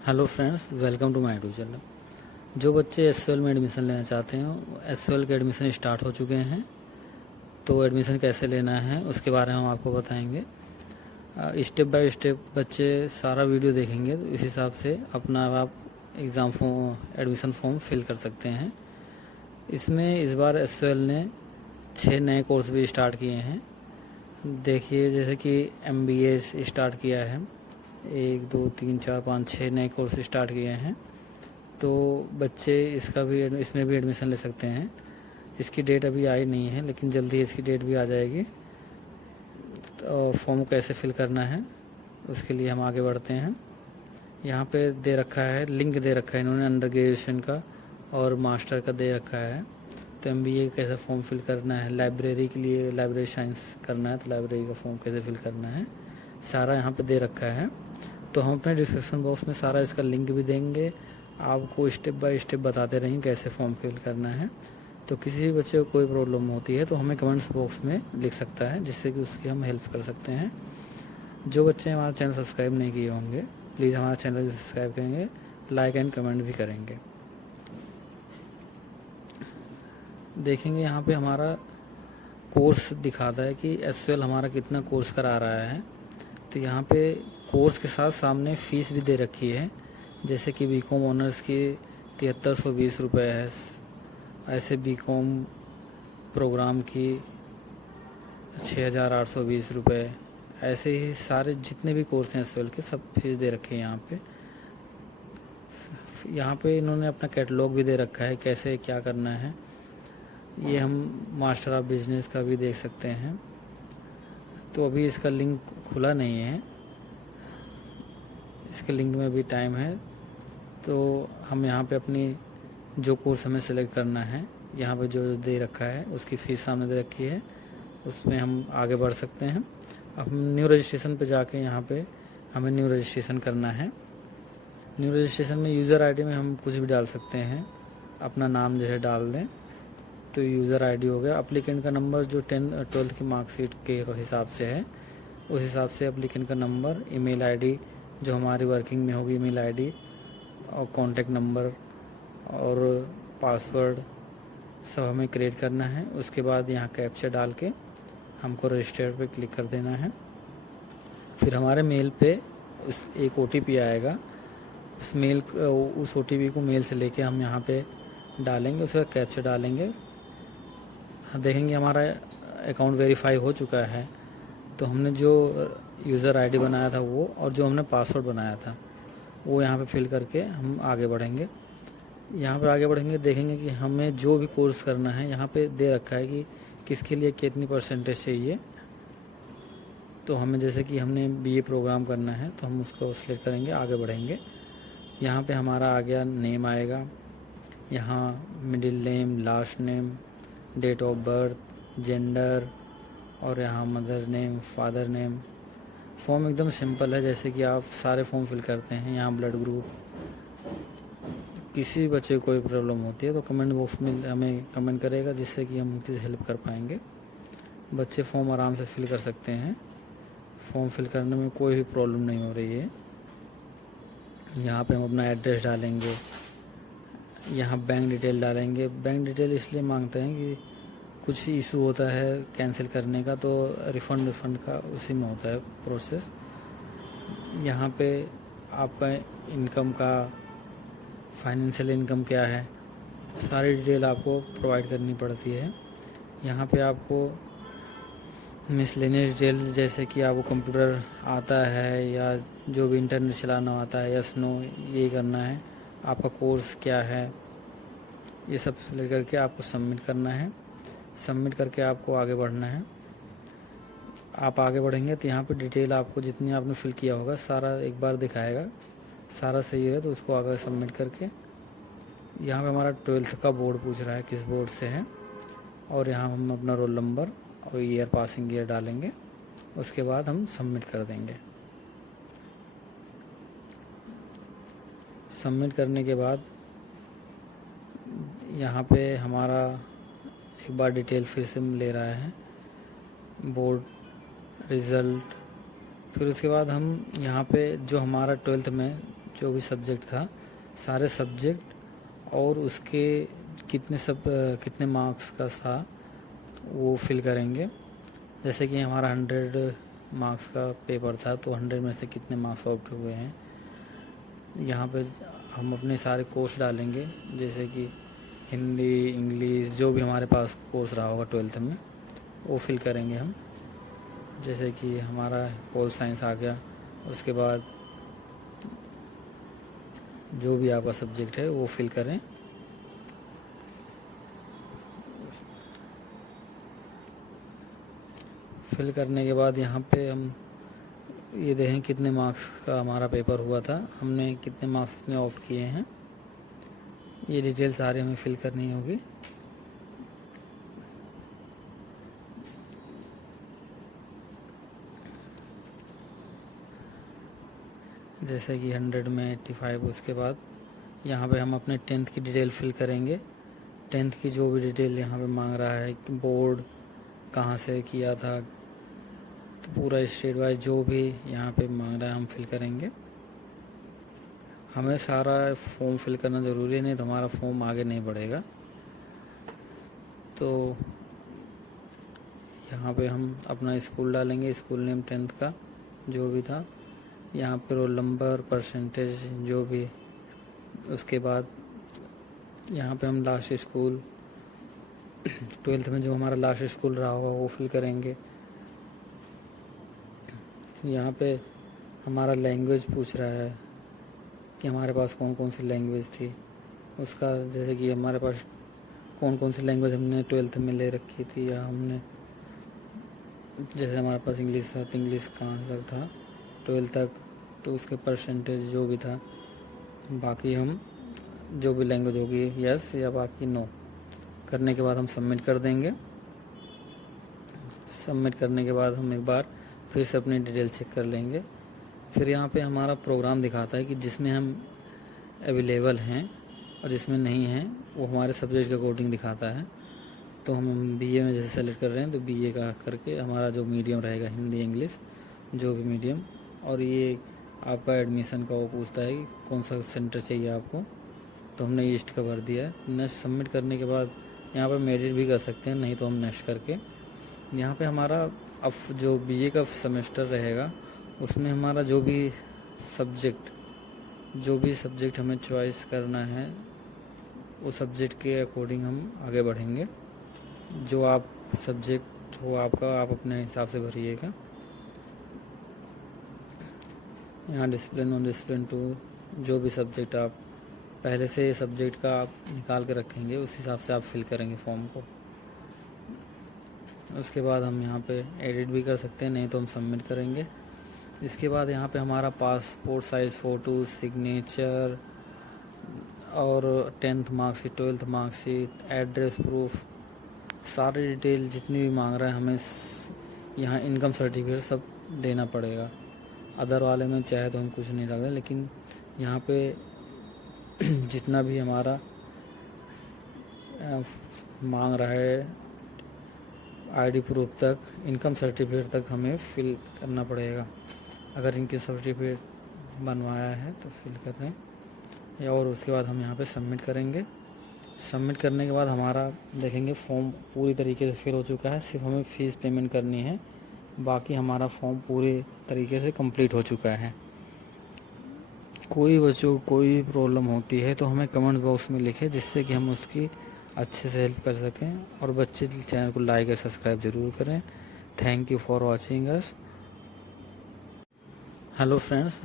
Hello friends, welcome to my YouTube channel. जो बच्चे SL में एडमिशन लेना चाहते हैं, एसएल के एडमिशन स्टार्ट हो चुके हैं। तो एडमिशन कैसे लेना है उसके बारे में हम आपको बताएंगे। स्टेप बाय स्टेप बच्चे सारा वीडियो देखेंगे तो इस हिसाब से अपना आप exam form admission form fill कर सकते हैं। इसमें इस बार एसएल ने 6 नए कोर्स भी स्टार्ट किए हैं। देखिए, जैसे कि एमबीए स्टार्ट किया है, 1 2 3 4 5 6 नए कोर्स स्टार्ट किए हैं। तो बच्चे इसमें भी एडमिशन ले सकते हैं। इसकी डेट अभी आई नहीं है, लेकिन जल्दी ही इसकी डेट भी आ जाएगी। तो फॉर्म कैसे फिल करना है उसके लिए हम आगे बढ़ते हैं। यहाँ पे दे रखा है, लिंक दे रखा है इन्होंने अंडर ग्रेजुएशन का और मास्टर का दे रखा है। तो एमबीए कैसे फॉर्म फिल करना है, लाइब्रेरी के लिए लाइब्रेरी साइंस करना है तो लाइब्रेरी का फॉर्म कैसे फिल करना है, सारा यहाँ पे दे रखा है। तो हम अपने डिस्क्रिप्शन बॉक्स में सारा इसका लिंक भी देंगे, आपको स्टेप बाय स्टेप बताते रहेंगे कैसे फॉर्म फिल करना है। तो किसी भी बच्चे को कोई प्रॉब्लम होती है तो हमें कमेंट्स बॉक्स में लिख सकता है, जिससे कि उसकी हम हेल्प कर सकते हैं। जो बच्चे हमारा चैनल सब्सक्राइब नहीं किए होंगे, प्लीज़ हमारा चैनल सब्सक्राइब करेंगे, लाइक एंड कमेंट भी करेंगे। देखेंगे यहाँ पे हमारा कोर्स दिखाता है कि एसएल हमारा कितना कोर्स करा रहा है। तो यहाँ पे कोर्स के साथ सामने फ़ीस भी दे रखी है, जैसे कि बीकॉम ऑनर्स की 7320 रुपये है, ऐसे बीकॉम प्रोग्राम की 6820 रुपये, ऐसे ही सारे जितने भी कोर्स हैं एसएल के सब फीस दे रखे हैं। यहाँ पे इन्होंने अपना कैटलॉग भी दे रखा है, कैसे क्या करना है। ये हम मास्टर ऑफ बिजनेस का भी देख सकते हैं। तो अभी इसका लिंक खुला नहीं है, इसके लिंक में भी टाइम है। तो हम यहाँ पे अपनी जो कोर्स हमें सेलेक्ट करना है, यहाँ पे जो दे रखा है उसकी फ़ीस सामने दे रखी है, उसमें हम आगे बढ़ सकते हैं। अब हम न्यू रजिस्ट्रेशन पे जाके यहाँ पे हमें न्यू रजिस्ट्रेशन करना है। न्यू रजिस्ट्रेशन में यूज़र आईडी में हम कुछ भी डाल सकते हैं, अपना नाम जो है डाल दें तो यूज़र आईडी हो गया। अप्लीकेंट का नंबर जो 12th की मार्कशीट के हिसाब से है, उस हिसाब से अप्लीकेंट का नंबर, ईमेल आईडी जो हमारी वर्किंग में होगी ईमेल आईडी, और कॉन्टैक्ट नंबर और पासवर्ड सब हमें क्रिएट करना है। उसके बाद यहाँ कैप्चा डाल के हमको रजिस्टर पे क्लिक कर देना है। फिर हमारे मेल पे एक ओटीपी आएगा, उस ओटीपी को मेल से लेके हम यहाँ पे डालेंगे, उसका कैप्चा डालेंगे। देखेंगे हमारा अकाउंट वेरीफाई हो चुका है। तो हमने जो यूज़र आईडी बनाया था वो, और जो हमने पासवर्ड बनाया था वो यहाँ पे फिल करके हम आगे बढ़ेंगे। यहाँ पे आगे बढ़ेंगे, देखेंगे कि हमें जो भी कोर्स करना है यहाँ पे दे रखा है कि किसके लिए कितनी परसेंटेज चाहिए। तो हमें जैसे कि हमने बीए प्रोग्राम करना है तो हम उसको सिलेक्ट करेंगे, आगे बढ़ेंगे। यहाँ पे हमारा आ गया नेम आएगा, यहाँ middle name, last name, date of birth, gender, और यहाँ mother name, father name. Form एकदम सिंपल है, जैसे कि आप सारे फॉर्म फिल करते हैं। यहाँ ब्लड ग्रुप। किसी बच्चे को कोई प्रॉब्लम होती है तो कमेंट बॉक्स में हमें कमेंट करेगा, जिससे कि हम उनकी हेल्प कर पाएंगे। बच्चे फॉर्म आराम से फिल कर सकते हैं, फॉर्म फिल करने में कोई भी प्रॉब्लम नहीं हो रही है। यहाँ पे हम अपना एड्रेस डालेंगे, यहाँ बैंक डिटेल डालेंगे। बैंक डिटेल इसलिए मांगते हैं कि कुछ इशू होता है कैंसिल करने का, तो रिफ़ंड का उसी में होता है प्रोसेस। यहाँ पे आपका इनकम का, फाइनेंशियल इनकम क्या है, सारी डिटेल आपको प्रोवाइड करनी पड़ती है। यहाँ पे आपको मिसलेनियस डिटेल, जैसे कि आपको कंप्यूटर आता है या जो भी इंटरनेट चलाना आता है, यस नो ये करना है, आपका कोर्स क्या है, ये सब सिलेक्ट करके आपको सबमिट करना है। सबमिट करके आपको आगे बढ़ना है। आप आगे बढ़ेंगे तो यहाँ पे डिटेल आपको जितनी आपने फिल किया होगा सारा एक बार दिखाएगा। सारा सही है तो उसको आगे सबमिट करके, यहाँ पे हमारा 12th का बोर्ड पूछ रहा है किस बोर्ड से है, और यहाँ हम अपना रोल नंबर और ईयर, पासिंग ईयर डालेंगे। उसके बाद हम सबमिट कर देंगे। सबमिट करने के बाद यहाँ पे हमारा एक बार डिटेल फिर से ले रहा है, बोर्ड रिज़ल्ट। फिर उसके बाद हम यहाँ पे जो हमारा 12th में जो भी सब्जेक्ट था, सारे सब्जेक्ट और उसके कितने मार्क्स का था वो फिल करेंगे। जैसे कि हमारा 100 मार्क्स का पेपर था, तो 100 में से कितने मार्क्स ऑप्ट हुए हैं। यहाँ पे हम अपने सारे कोर्स डालेंगे, जैसे कि हिंदी, इंग्लिश, जो भी हमारे पास कोर्स रहा होगा 12th में वो फिल करेंगे हम। जैसे कि हमारा पोल साइंस आ गया, उसके बाद जो भी आपका सब्जेक्ट है वो फिल करें। फिल करने के बाद यहाँ पे हम ये देखें कितने मार्क्स का हमारा पेपर हुआ था, हमने कितने मार्क्स में ऑप्ट किए हैं, ये डिटेल सारी हमें फिल करनी होगी। जैसे कि 100 में 85। उसके बाद यहाँ पे हम अपने 10th की डिटेल फिल करेंगे। 10th की जो भी डिटेल यहाँ पे मांग रहा है कि बोर्ड कहाँ से किया था, तो पूरा स्टेट वाइज जो भी यहाँ पे मांग रहा है हम फिल करेंगे। हमें सारा फॉर्म फिल करना ज़रूरी है, नहीं तो हमारा फॉर्म आगे नहीं बढ़ेगा। तो यहाँ पे हम अपना स्कूल डालेंगे, स्कूल नेम 10th का जो भी था, यहाँ पे रोल नंबर, परसेंटेज जो भी। उसके बाद यहाँ पे हम लास्ट स्कूल 12th में जो हमारा लास्ट स्कूल रहा होगा वो फिल करेंगे। यहाँ पे हमारा लैंग्वेज पूछ रहा है कि हमारे पास कौन कौन सी लैंग्वेज थी उसका, जैसे कि हमारे पास कौन कौन सी लैंग्वेज हमने 12th में ले रखी थी, या हमने जैसे हमारे पास इंग्लिश था तो इंग्लिश कहाँ तक था 12th तक, तो उसके परसेंटेज जो भी था। बाकी हम जो भी लैंग्वेज होगी यस या बाकी नो करने के बाद हम सबमिट कर देंगे। सबमिट करने के बाद हम एक बार फिर से अपनी डिटेल चेक कर लेंगे। फिर यहाँ पे हमारा प्रोग्राम दिखाता है कि जिसमें हम अवेलेबल हैं और जिसमें नहीं हैं वो हमारे सब्जेक्ट के अकॉर्डिंग दिखाता है। तो हम बीए में जैसे सेलेक्ट कर रहे हैं तो बीए का करके हमारा जो मीडियम रहेगा हिंदी, इंग्लिश, जो भी मीडियम। और ये आपका एडमिशन का वो पूछता है कि कौन सा सेंटर चाहिए आपको, तो हमने ईस्ट का भर दिया है। नेक्स्ट सबमिट करने के बाद यहाँ पर हम एडिट भी कर सकते हैं, नहीं तो हम नेक्स्ट करके यहाँ पे हमारा अब जो बीए का सेमेस्टर रहेगा उसमें हमारा जो भी सब्जेक्ट हमें चॉइस करना है उस सब्जेक्ट के अकॉर्डिंग हम आगे बढ़ेंगे। जो आप सब्जेक्ट हो आपका, आप अपने हिसाब से भरिएगा। यहाँ डिसिप्लिन 1, डिसिप्लिन 2, जो भी सब्जेक्ट आप पहले से सब्जेक्ट का आप निकाल के रखेंगे उस हिसाब से आप फिल करेंगे फॉर्म को। उसके बाद हम यहाँ पे एडिट भी कर सकते हैं, नहीं तो हम सबमिट करेंगे। इसके बाद यहाँ पे हमारा पासपोर्ट साइज़ फ़ोटो, सिग्नेचर और 10th marksheet, 12th marksheet, address proof, सारी डिटेल जितनी भी मांग रहा है हमें यहाँ इनकम सर्टिफिकेट सब देना पड़ेगा। अदर वाले में चाहे तो हम कुछ नहीं डालें, लेकिन यहाँ पे जितना भी हमारा मांग रहा है आईडी प्रूफ तक, इनकम सर्टिफिकेट तक हमें फिल करना पड़ेगा। अगर इनके सर्टिफिकेट बनवाया है तो फिल कर रहे हैं। और उसके बाद हम यहाँ पे सबमिट करेंगे। सबमिट करने के बाद हमारा देखेंगे फॉर्म पूरी तरीके से फिल हो चुका है, सिर्फ हमें फ़ीस पेमेंट करनी है, बाकी हमारा फॉर्म पूरे तरीके से कंप्लीट हो चुका है। कोई बच्चों कोई प्रॉब्लम होती है तो हमें कमेंट बॉक्स में लिखें, जिससे कि हम उसकी अच्छे से हेल्प कर सकें। और बच्चे चैनल को लाइक और सब्सक्राइब ज़रूर करें। Thank you for watching us. Hello friends,